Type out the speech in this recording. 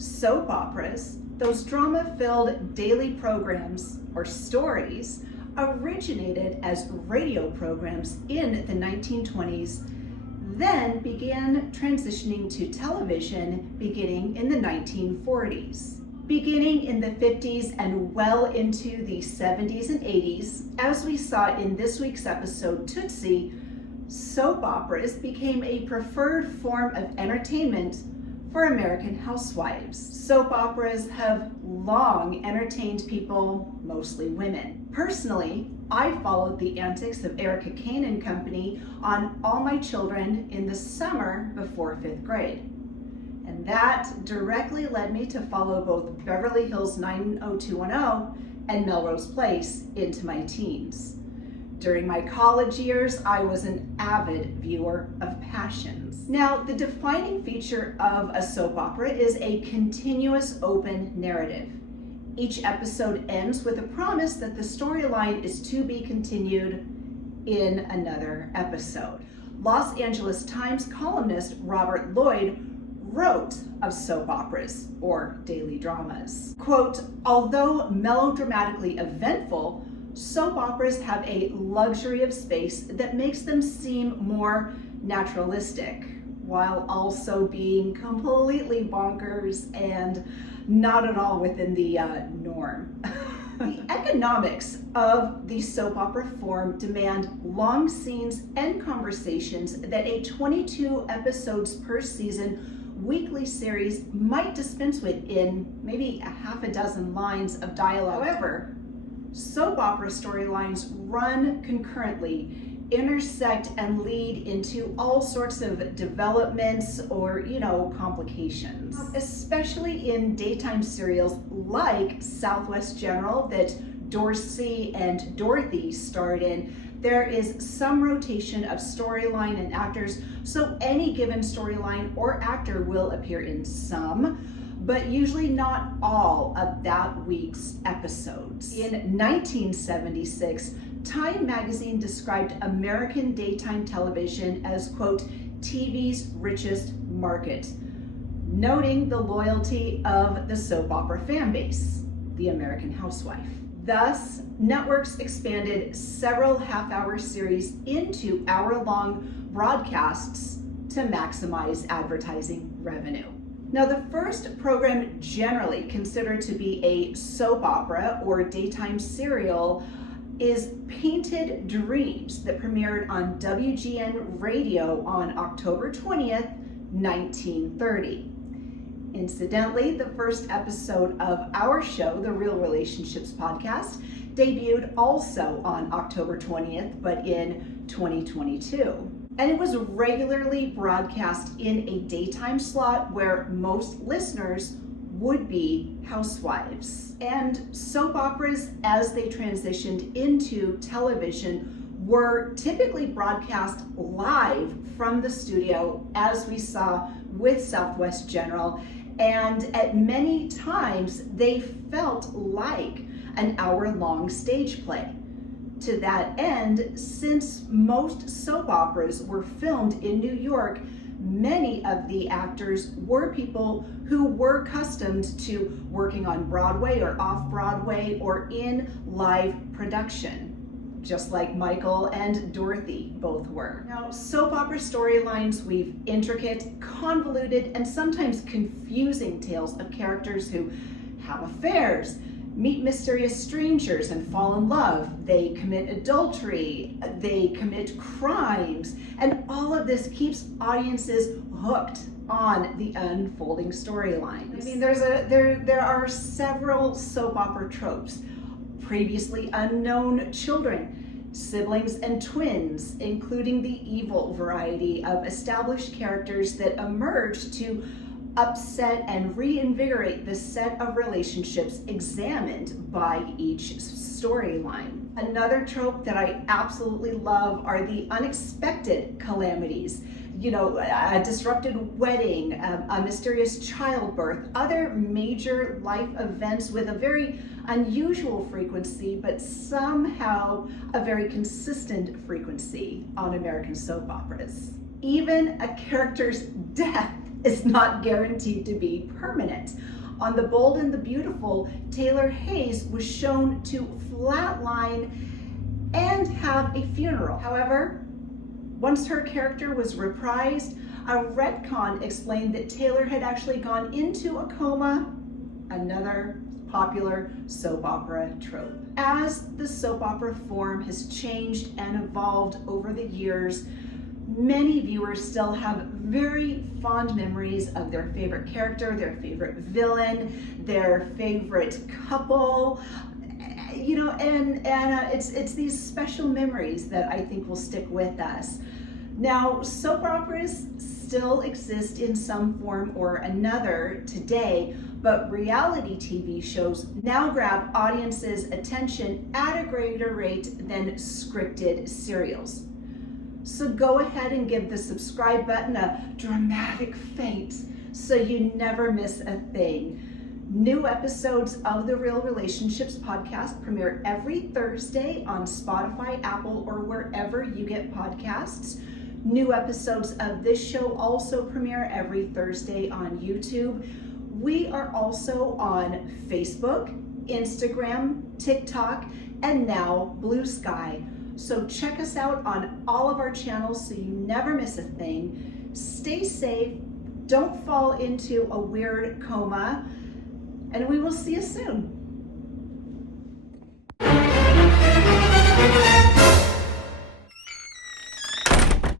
Soap operas, those drama-filled daily programs or stories, originated as radio programs in the 1920s, then began transitioning to television beginning in the 1940s. Beginning in the 50s and well into the 70s and 80s, as we saw in this week's episode, Tootsie, soap operas became a preferred form of entertainment for American housewives. Soap operas have long entertained people, mostly women. Personally, I followed the antics of Erica Kane and company on All My Children in the summer before 5th grade. And that directly led me to follow both Beverly Hills 90210 and Melrose Place into my teens. During my college years, I was an avid viewer of Passions. Now, the defining feature of a soap opera is a continuous open narrative. Each episode ends with a promise that the storyline is to be continued in another episode. Los Angeles Times columnist Robert Lloyd wrote of soap operas, or daily dramas. Quote, although melodramatically eventful, soap operas have a luxury of space that makes them seem more naturalistic, while also being completely bonkers and not at all within the norm. The economics of the soap opera form demand long scenes and conversations that a 22 episodes per season weekly series might dispense with in maybe a half a dozen lines of dialogue. However, soap opera storylines run concurrently, intersect, and lead into all sorts of developments or, complications. Especially in daytime serials like Southwest General that Dorsey and Dorothy starred in, there is some rotation of storyline and actors, so any given storyline or actor will appear in some, but usually not all of that week's episodes. In 1976, Time magazine described American daytime television as, quote, TV's richest market, noting the loyalty of the soap opera fan base, the American housewife. Thus, networks expanded several half-hour series into hour-long broadcasts to maximize advertising revenue. Now, the first program generally considered to be a soap opera or daytime serial is Painted Dreams, that premiered on WGN Radio on October 20th, 1930. Incidentally, the first episode of our show, the Real Relationships podcast, debuted also on October 20th, but in 2022. And it was regularly broadcast in a daytime slot where most listeners would be housewives. And soap operas, as they transitioned into television, were typically broadcast live from the studio, as we saw with Southwest General, and at many times they felt like an hour-long stage play. To that end, since most soap operas were filmed in New York, many of the actors were people who were accustomed to working on Broadway or off-Broadway or in live production, just like Michael and Dorothy both were. Now, soap opera storylines weave intricate, convoluted, and sometimes confusing tales of characters who have affairs, meet mysterious strangers and fall in love. They commit adultery, they commit crimes, and all of this keeps audiences hooked on the unfolding storylines. I mean, there are several soap opera tropes. Previously unknown children, siblings and twins, including the evil variety of established characters that emerge to upset and reinvigorate the set of relationships examined by each storyline. Another trope that I absolutely love are the unexpected calamities. A disrupted wedding, a mysterious childbirth, other major life events with a very unusual frequency, but somehow a very consistent frequency on American soap operas. Even a character's death is not guaranteed to be permanent. On The Bold and the Beautiful, Taylor Hayes was shown to flatline and have a funeral. However, once her character was reprised, a retcon explained that Taylor had actually gone into a coma, another popular soap opera trope. As the soap opera form has changed and evolved over the years, many viewers still have very fond memories of their favorite character, their favorite villain, their favorite couple, you know, and it's these special memories that I think will stick with us. Now, soap operas still exist in some form or another today, but reality TV shows now grab audiences' attention at a greater rate than scripted serials. So go ahead and give the subscribe button a dramatic faint so you never miss a thing. New episodes of the Real Relationships podcast premiere every Thursday on Spotify, Apple, or wherever you get podcasts. New episodes of this show also premiere every Thursday on YouTube. We are also on Facebook, Instagram, TikTok, and now Blue Sky. So check us out on all of our channels so you never miss a thing. Stay safe, don't fall into a weird coma, and we will see you soon.